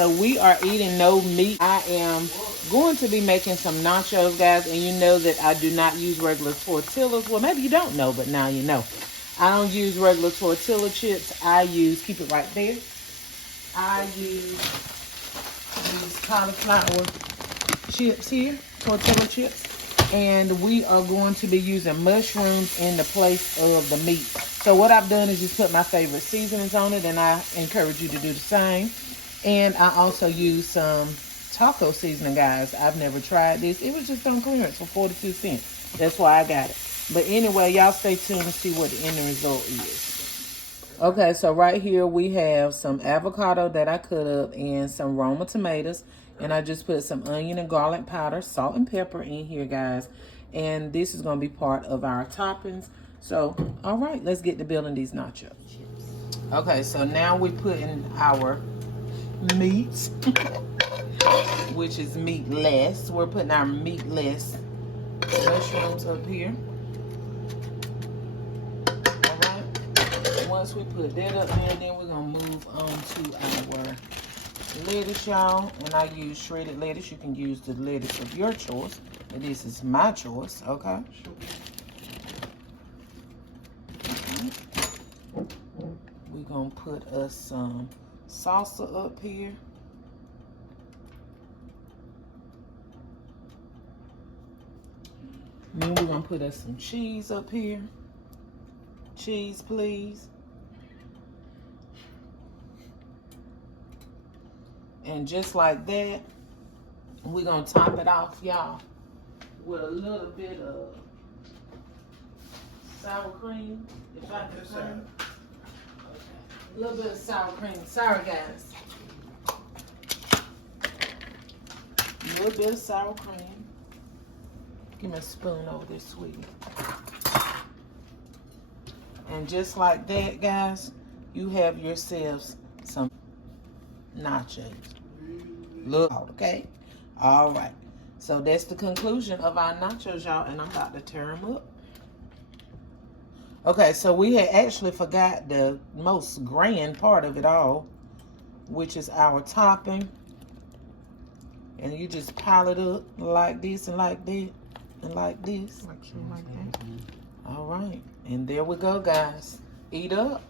so we are eating no meat. I am going to be making some nachos, guys, and you know that I do not use regular tortillas. Well, maybe you don't know, but now you know. I don't use regular tortilla chips. I use, keep it right there. I use these cauliflower chips here, tortilla chips. And we are going to be using mushrooms in the place of the meat. So what I've done is just put my favorite seasonings on it, and I encourage you to do the same. And I also use some taco seasoning, guys. I've never tried this. It was just on clearance for 42 cents. That's why I got it. But anyway, y'all stay tuned to see what the end result is. Okay, so right here we have some avocado that I cut up and some Roma tomatoes. And I just put some onion and garlic powder, salt and pepper in here, guys. And this is going to be part of our toppings. So, all right, let's get to building these nacho chips. Okay, so now we put in our meat, which is meatless. We're putting our meatless mushrooms up here. All right. Once we put that up there, then we're going to move on to our lettuce, y'all. And I use shredded lettuce. You can use the lettuce of your choice, but this is my choice. Okay. We're gonna put us some salsa up here. Then we're gonna put us some cheese up here. Cheese, please. And just like that, we're gonna top it off, y'all, with a little bit of sour cream. If I can find it. A little bit of sour cream. Sorry, guys. A little bit of sour cream. Give me a spoon over there, sweetie. And just like that, guys, you have yourselves some nachos. Look, okay? All right. So that's the conclusion of our nachos, y'all, and I'm about to tear them up. Okay, so we had actually forgot the most grand part of it all, which is our topping. And you just pile it up like this and like that and like this. Like that. All right. And there we go, guys. Eat up.